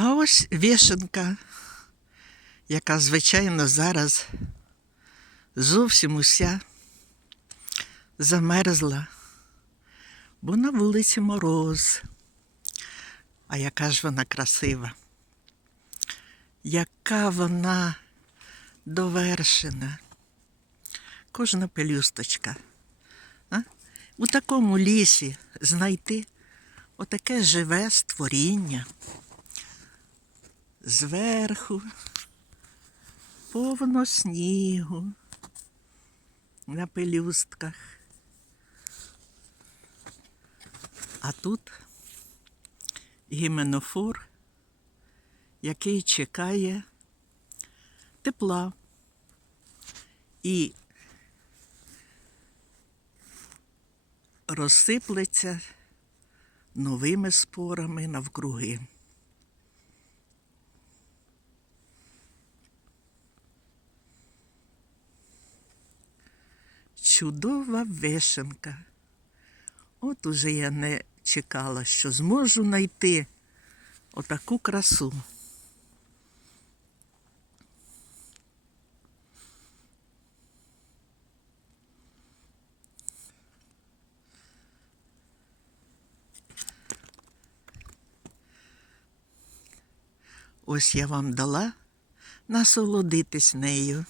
А ось вішенка, яка, звичайно, зараз зовсім уся замерзла, бо на вулиці мороз. А яка ж вона красива, яка вона довершена. Кожна пелюсточка. А? У такому лісі знайти отаке живе створіння. Зверху повно снігу на пелюстках. А тут гіменофор, який чекає тепла і розсиплеться новими спорами навкруги. Чудова вишенка. От уже я не чекала, що зможу знайти отаку красу. Ось я вам дала насолодитись нею.